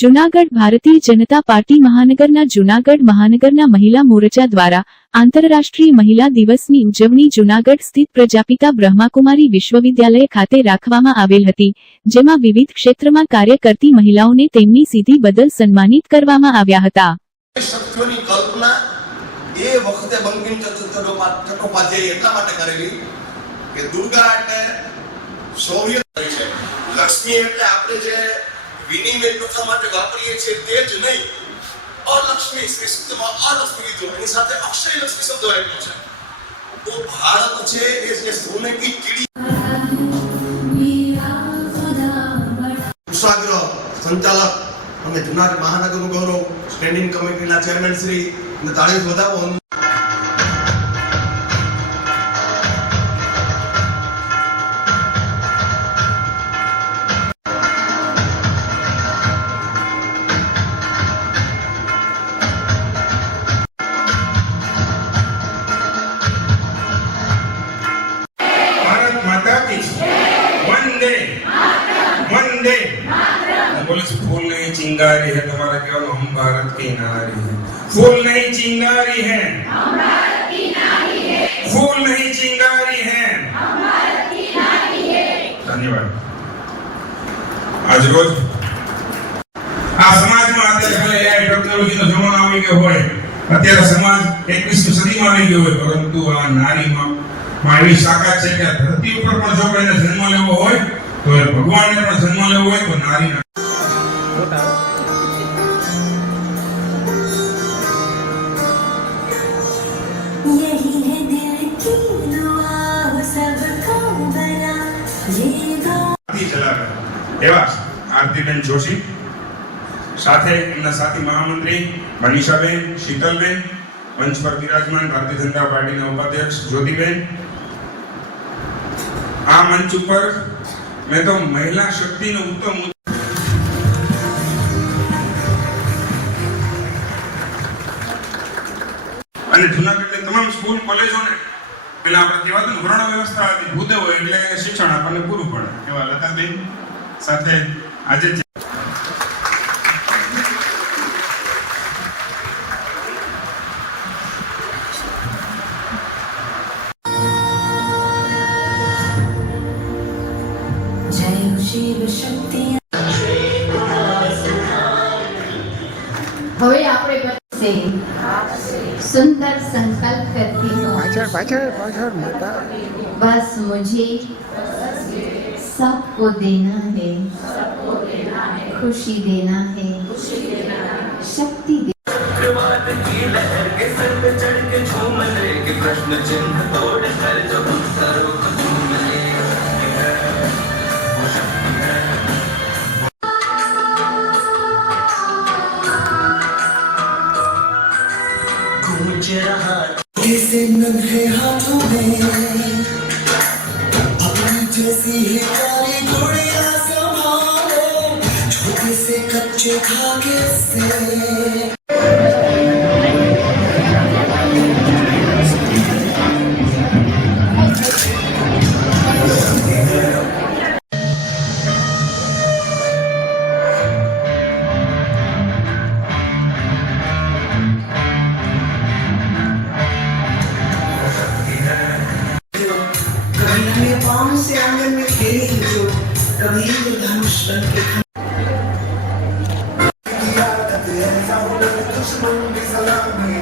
Junagadh Bharatiya Janata party મહાનગરના Junagadh મહાનગરના મહિલા મોરચા દ્વારા આંતરરાષ્ટ્રીય મહિલા દિવસની ઉજવણી જૂનાગઢ સ્થિત પ્રજાપિતા બ્રહ્માકુમારી વિશ્વવિદ્યાલય ખાતે રાખવામાં આવેલ હતી, જેમાં વિવિધ ક્ષેત્રમાં કાર્ય કરતી મહિલાઓને તેમની સિદ્ધિ બદલ સન્માનિત કરવામાં આવ્યા હતા. શક્તિઓની કલ્પના એ વખતે બંકિમ ચટ્ટોપાધ્યાય એટલા માટે કરેલી કે દુર્ગા એટલે સોવિયત છે, લક્ષ્મી એટલે આપણે જે વિનિમય પ્રથા માટે વાપરીએ છીએ તે જ નહીં, અલક્ષ્મી શ્રી સૂક્તમાં અલક્ષ્મી કીધું, એની સાથે અક્ષય લક્ષ્મી શબ્દ આવેલો છે. તો ભારત છે એ જે સોને કી ચીડી કુશાગ્ર સંચાલક અને જૂનાગઢ મહાનગરનું ગૌરવ સ્ટેન્ડિંગ કમિટીના ચેરમેન શ્રી ને તાળીઓ વધાવો. फूल नहीं चिंगारी है तुम्हारा केवल हम भारत की नारी है. फूल नहीं चिंगारी है, हम भारत की नारी है. फूल नहीं चिंगारी है, हम भारत की नारी है. धन्यवाद. आज रोज આ સમાજમાં અત્યારે એઆઈ ટેકનોલોજીનો જમાનો આવી ગયો હોય, અત્યારે સમાજ 21મી સદીમાં આવી ગયો હોય, પરંતુ આ નારીમાં એવી તાકાત છે કે ધરતી ઉપર પણ જો કોઈને જન્મ લેવો હોય તો એ ભગવાનને પણ જન્મ લેવો હોય તો નારી એવા આરતીબેન જોશી સાથે એમના સાથી મહામંત્રી મનીષાબેન, શીતલબેન, મંચ પર બિરાજમાન ભારતીય જનતા પાર્ટીના ઉપાધ્યક્ષ જ્યોતિબેન. આ મંચ ઉપર મેં તો મહિલા શક્તિનો ઉત્તમ અને જૂનાગઢની તમામ સ્કૂલ કોલેજોને પેલા આપણે કહેવાતું વર્ણ વ્યવસ્થા હતી, ભૂદેવો એટલે શિક્ષણ આપણને પૂરું પડે એવા લતાબેન સાથે આજે હવે આપણે सुंदर संकल्प करती हूँ, बस मुझे सबको देना है, खुशी देना है, शक्ति से नन्हे हाथों में अपनी जैसी ही प्यारी गुड़िया संभालो, छोटे से कच्चे धागे से से आंगन में खेली जो कभी धनुष बन के दुश्मन की सलामी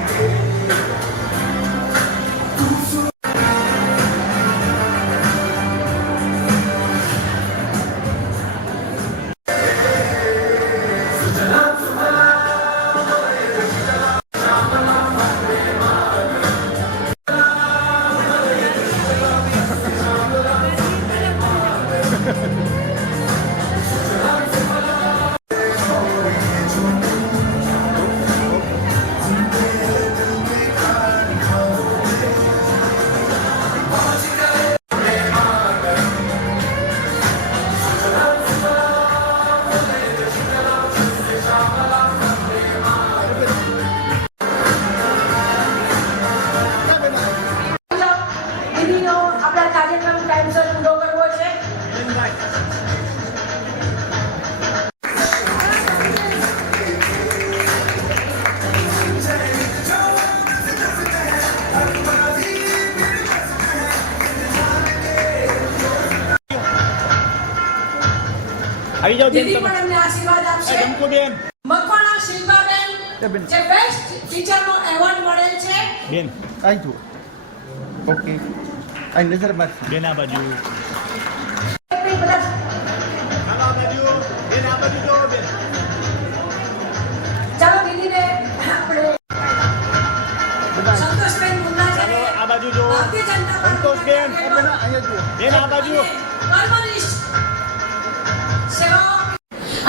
જાઓ બેન, દીદી તમે. પણ અમને આશીર્વાદ આપશે. જમકુબેન મકવાણા શિલ્પાબેન બેન. જે બેસ્ટ ટીચરનો એવોર્ડ મળેલ છે. બેન અહીં જુઓ. ઓકે અહીં નજર માર. બેન આ બાજુ બધા આ બાજુ બેન આ બાજુ જો બેન. ચાલો દીદીને આપણે સંતોષબેન મુન્ના છે. ચાલો આ બાજુ જો. ભારતીય જનતા સંતોષબેન અહીંયા જુઓ. બેન આ બાજુ. કર્મનિષ્ઠ સેવાઓ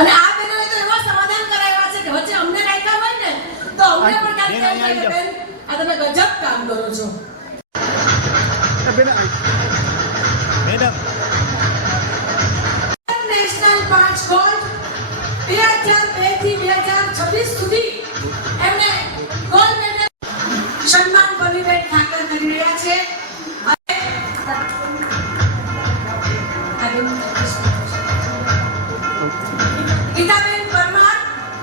અને આ બેનોએ તો એવા સમાધાન કરાવ્યા છે કે વચ્ચે અમને કાંઈ કામ હોય ને તો અમને પણ કાંઈ બેન, કામ હોય કે બેન આ તમે ગજબ કામ કરો છો. બેન અહીં. મેડમ નેશનલ 5 ગોલ્ડ 2002 થી 2026 સુધી એમને ગોલ્ડ મેડલ સન્માન બનીબેન ઠાકર કરી રહ્યા છે. અને ગીતાબેન પરમાર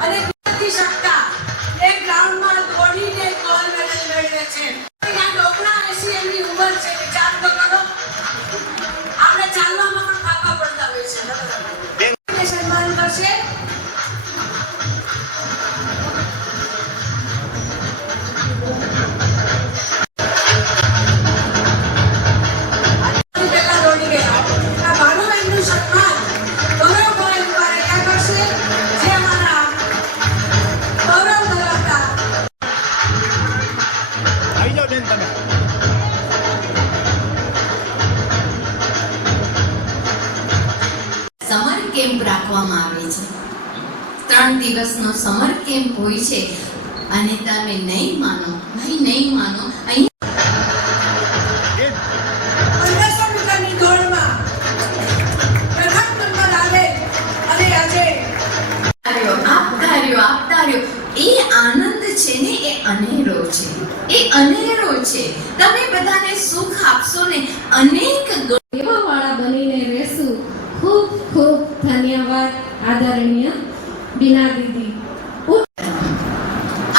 અને કીર્તિ શકતા એક ગ્રાઉન્ડમાં દોડીને ગોલ્ડ મેડલ મેળવે છે. ત્યાં ડોકરા 80 એમની ઉંમર છે. વિચાર તો કરો આપણે ચાલવામાં પણ થાકા પડતા હોય છે. સન્માન કરશે પહેલા દોડી ગયા આ ભાનુબેનનું સન્માન ગૌરવભાઈ દ્વારા ક્યાં કરશે જે અમારા ગૌરવ ધરાવતા આવી જાઓ બેન તમે. સમર કેમ્પ રાખવામાં આવે છે. 3 દિવસનો સમર કેમ્પ હોય છે અને તમે નહીં માનો, ભાઈ નહીં માનો, અહીં 1500 મીટરની દોડમાં પ્રથમ નંબર આવે અને આજે આપતા રહ્યો. એ આનંદ છે ને એ અનેરો છે, એ અનેરો છે. તમે બધાને સુખ આપશો ને અનેક વાળા બનીને રહેશું. ખૂબ ખૂબ ધન્યવાદ આદરણીય બીના દીદી.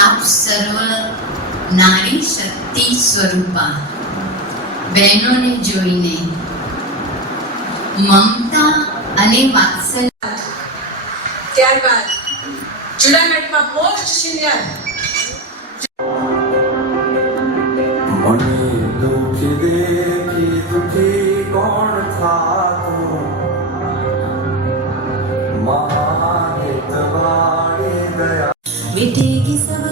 આપ સર્વ નારી શક્તિ સ્વરૂપા બહેનોને જોઈને મમતા અને વાત્સલ્ય ત્યારબાદ જુનાગઢમાં પોસ્ટ સિનિયર મને દુખી દેખી દુખી કોણ થાતું महाहितवाणी दया मिटेगी सब